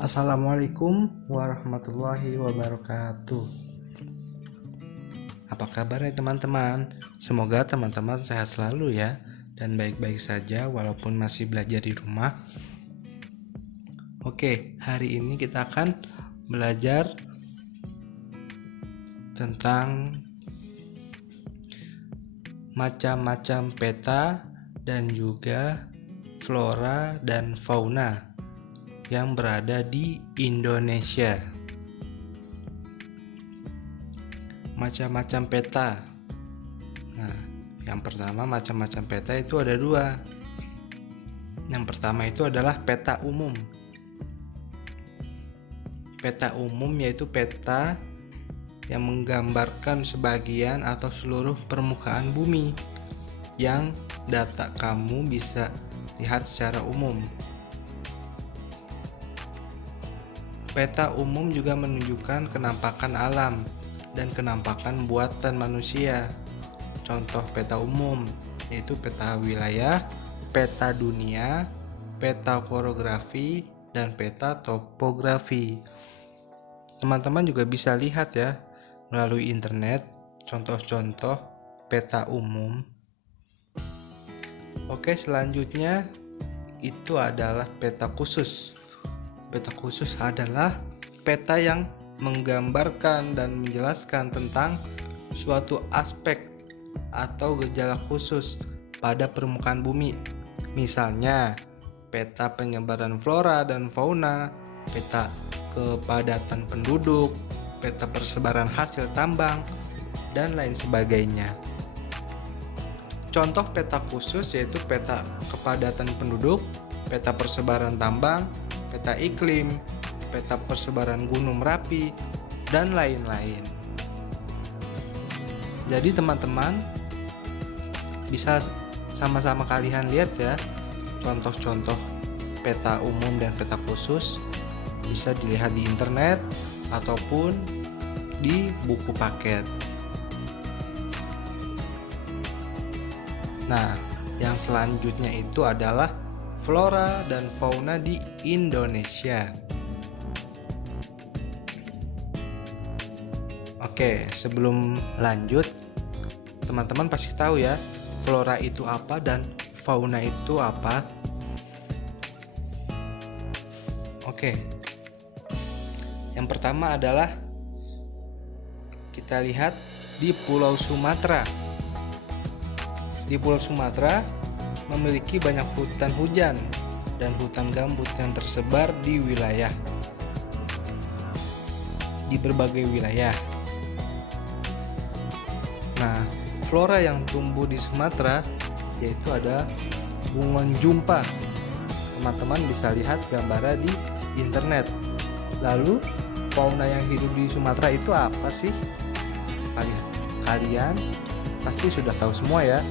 Assalamualaikum warahmatullahi wabarakatuh. Apa kabarnya teman-teman? Semoga teman-teman sehat selalu ya, dan baik-baik saja walaupun masih belajar di rumah. Oke, hari ini kita akan belajar tentang macam-macam peta dan juga flora dan fauna yang berada di Indonesia. Macam-macam peta. Nah, yang pertama macam-macam peta itu ada dua. Yang pertama itu adalah peta umum. Peta umum yaitu peta yang menggambarkan sebagian atau seluruh permukaan bumi yang data kamu bisa lihat secara umum. Peta umum juga menunjukkan kenampakan alam dan kenampakan buatan manusia. Contoh peta umum yaitu peta wilayah, peta dunia, peta orografi, dan peta topografi. Teman-teman juga bisa lihat ya melalui internet contoh-contoh peta umum. Oke, selanjutnya itu adalah peta khusus. Peta khusus adalah peta yang menggambarkan dan menjelaskan tentang suatu aspek atau gejala khusus pada permukaan bumi. Misalnya, peta penyebaran flora dan fauna, peta kepadatan penduduk, peta persebaran hasil tambang, dan lain sebagainya. Contoh peta khusus yaitu peta kepadatan penduduk, peta persebaran tambang, peta iklim, peta persebaran gunung Merapi, dan lain-lain. Jadi teman-teman bisa sama-sama kalian lihat ya contoh-contoh peta umum dan peta khusus, bisa dilihat di internet ataupun di buku paket. Nah, yang selanjutnya itu adalah flora dan fauna di Indonesia. Oke, sebelum lanjut, teman-teman pasti tahu ya, flora itu apa dan fauna itu apa. Oke, yang pertama adalah kita lihat di Pulau Sumatera. Di Pulau Sumatera memiliki banyak hutan hujan dan hutan gambut yang tersebar di berbagai wilayah. Nah, flora yang tumbuh di Sumatera yaitu ada bunglon jumpa. Teman-teman bisa lihat gambarnya di internet. Lalu fauna yang hidup di Sumatera itu apa sih? Kalian pasti sudah tahu semua ya.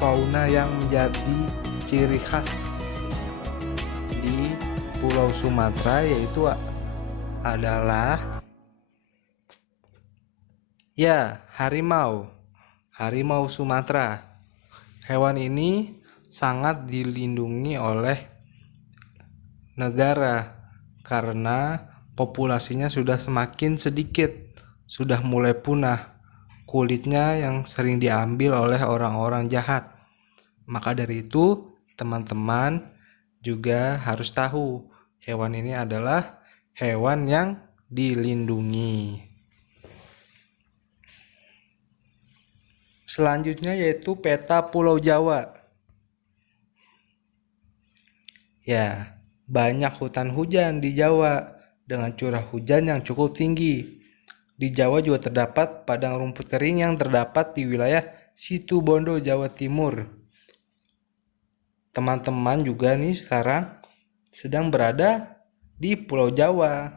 Fauna yang menjadi ciri khas di Pulau Sumatera yaitu adalah harimau Sumatera. Hewan ini sangat dilindungi oleh negara karena populasinya sudah semakin sedikit, sudah mulai punah. Kulitnya yang sering diambil oleh orang-orang jahat. Maka dari itu, teman-teman juga harus tahu hewan ini adalah hewan yang dilindungi. Selanjutnya yaitu peta Pulau Jawa. Ya, banyak hutan hujan di Jawa dengan curah hujan yang cukup tinggi. Di Jawa juga terdapat padang rumput kering yang terdapat di wilayah Situbondo, Jawa Timur. Teman-teman juga nih sekarang sedang berada di Pulau Jawa,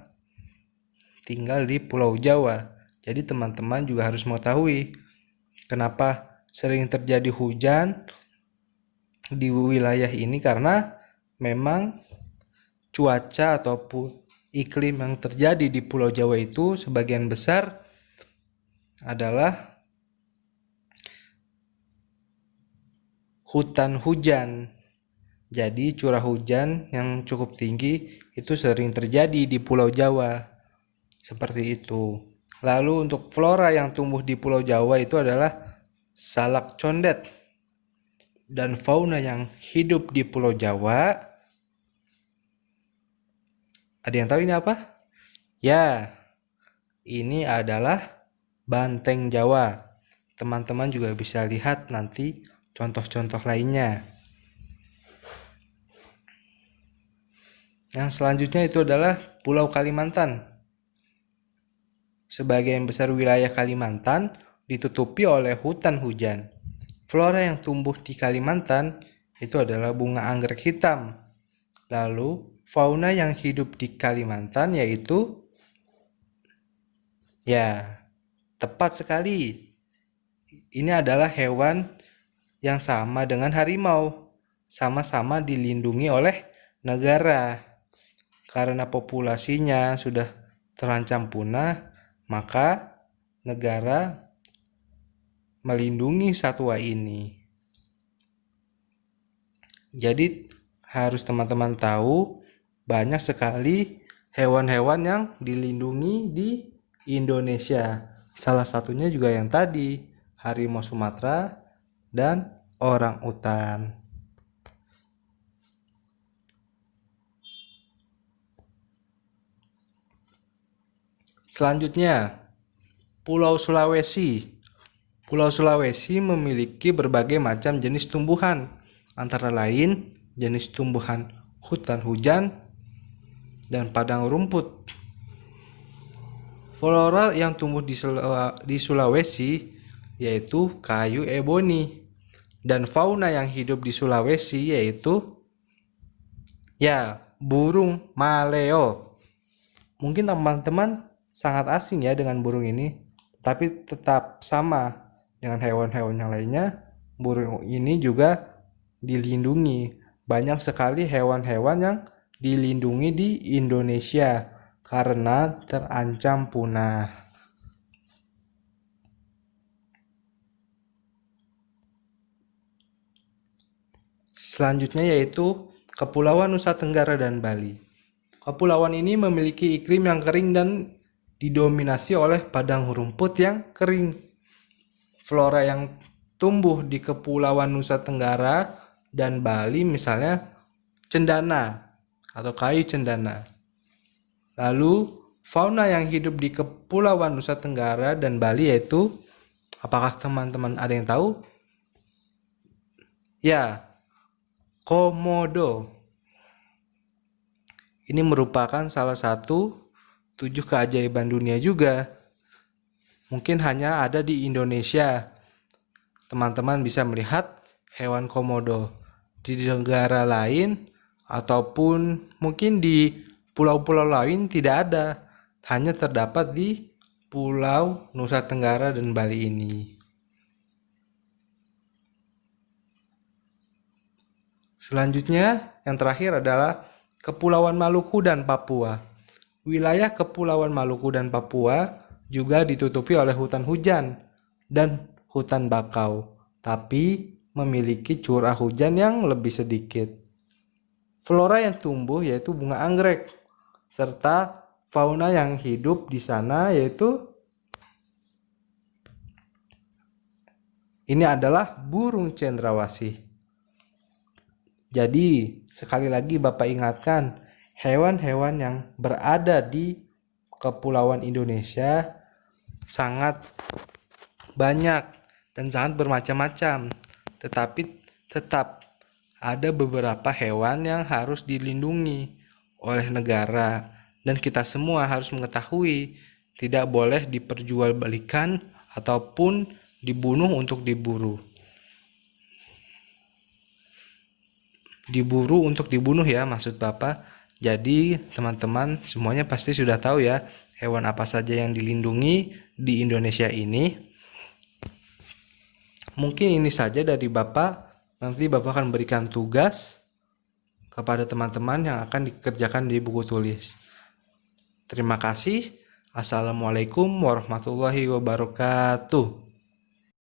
tinggal di Pulau Jawa. Jadi teman-teman juga harus mengetahui kenapa sering terjadi hujan di wilayah ini, karena memang cuaca ataupun iklim yang terjadi di Pulau Jawa itu sebagian besar adalah hutan hujan. Jadi curah hujan yang cukup tinggi itu sering terjadi di Pulau Jawa. Seperti itu. Lalu untuk flora yang tumbuh di Pulau Jawa itu adalah salak condet. Dan fauna yang hidup di Pulau Jawa, ada yang tahu ini apa? Ya, ini adalah banteng Jawa. Teman-teman juga bisa lihat nanti contoh-contoh lainnya. Yang selanjutnya itu adalah Pulau Kalimantan. Sebagian besar wilayah Kalimantan ditutupi oleh hutan hujan. Flora yang tumbuh di Kalimantan itu adalah bunga anggrek hitam. Lalu, fauna yang hidup di Kalimantan yaitu, ya, tepat sekali. Ini adalah hewan yang sama dengan harimau, sama-sama dilindungi oleh negara. Karena populasinya sudah terancam punah, maka negara melindungi satwa ini. Jadi harus teman-teman tahu banyak sekali hewan-hewan yang dilindungi di Indonesia. Salah satunya juga yang tadi, harimau Sumatera dan orang utan. Selanjutnya, Pulau Sulawesi. Pulau Sulawesi memiliki berbagai macam jenis tumbuhan, antara lain jenis tumbuhan hutan hujan dan padang rumput. Flora yang tumbuh di Sulawesi yaitu kayu eboni, dan fauna yang hidup di Sulawesi yaitu, ya, burung maleo. Mungkin teman-teman sangat asing ya dengan burung ini, tapi tetap sama dengan hewan-hewan yang lainnya. Burung ini juga dilindungi. Banyak sekali hewan-hewan yang dilindungi di Indonesia karena terancam punah. Selanjutnya yaitu Kepulauan Nusa Tenggara dan Bali. Kepulauan ini memiliki iklim yang kering dan didominasi oleh padang rumput yang kering. Flora yang tumbuh di Kepulauan Nusa Tenggara dan Bali misalnya cendana atau kayu cendana. Lalu fauna yang hidup di Kepulauan Nusa Tenggara dan Bali yaitu, apakah teman-teman ada yang tahu? Ya, komodo. Ini merupakan salah satu 7 keajaiban dunia juga. Mungkin hanya ada di Indonesia. Teman-teman bisa melihat hewan komodo di negara lain ataupun mungkin di pulau-pulau lain tidak ada. Hanya terdapat di Pulau Nusa Tenggara dan Bali ini. Selanjutnya, yang terakhir adalah Kepulauan Maluku dan Papua. Wilayah Kepulauan Maluku dan Papua juga ditutupi oleh hutan hujan dan hutan bakau, tapi memiliki curah hujan yang lebih sedikit. Flora yang tumbuh yaitu bunga anggrek, serta fauna yang hidup di sana yaitu, ini adalah burung cendrawasih. Jadi, sekali lagi Bapak ingatkan, hewan-hewan yang berada di Kepulauan Indonesia sangat banyak dan sangat bermacam-macam. Tetapi tetap ada beberapa hewan yang harus dilindungi oleh negara. Dan kita semua harus mengetahui tidak boleh diperjualbelikan ataupun dibunuh untuk diburu. Diburu untuk dibunuh ya maksud Bapak. Jadi teman-teman semuanya pasti sudah tahu ya hewan apa saja yang dilindungi di Indonesia ini. Mungkin ini saja dari Bapak. Nanti Bapak akan berikan tugas kepada teman-teman yang akan dikerjakan di buku tulis. Terima kasih. Assalamualaikum warahmatullahi wabarakatuh.